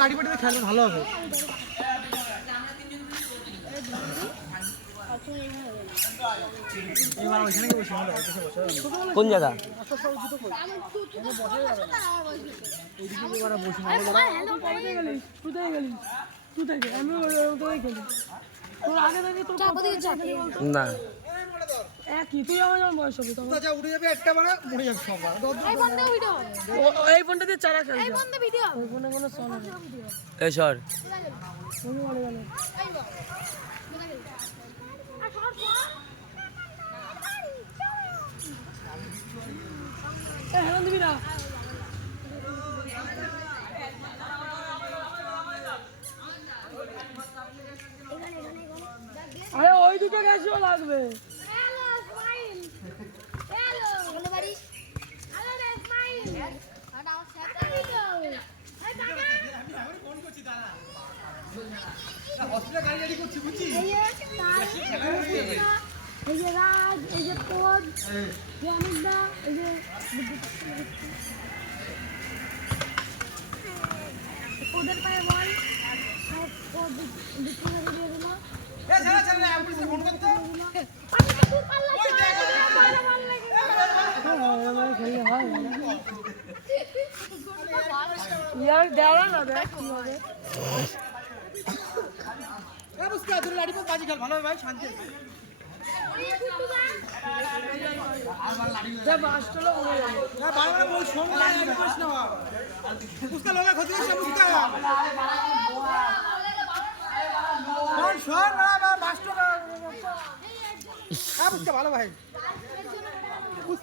লাঠি পাটিতে খেলবে ভালো হবে। কোন জায়গা? না একই তুই আমার যেমন বয়স হবে তখন উঠে যাবে একটা মানে উঠে যাবে সব। এই ফোনটা দিয়ে চারা খেলছে ওই ফোনে কোনো সন হবে এই সর তুমি বলে গেল হেলান দিবি না আরে ওই দুটো গ্যাসও লাগবে এই যে রাজ এই যে পদ অনেকটা এই যে ওদের পায়ে বল यार देवा ना देख কি হবে এ বুঝতে আদর লাঠি পাত বাজি খেল ভালো হবে ভাই শান্তি যা বাসটা হয়ে যাবে না বারবার বল শোন না লাঠি পাস না বুঝতে লগা ক্ষতি হচ্ছে বুঝতে বল শোন না বাসটা না বুঝতে ভালো ভাই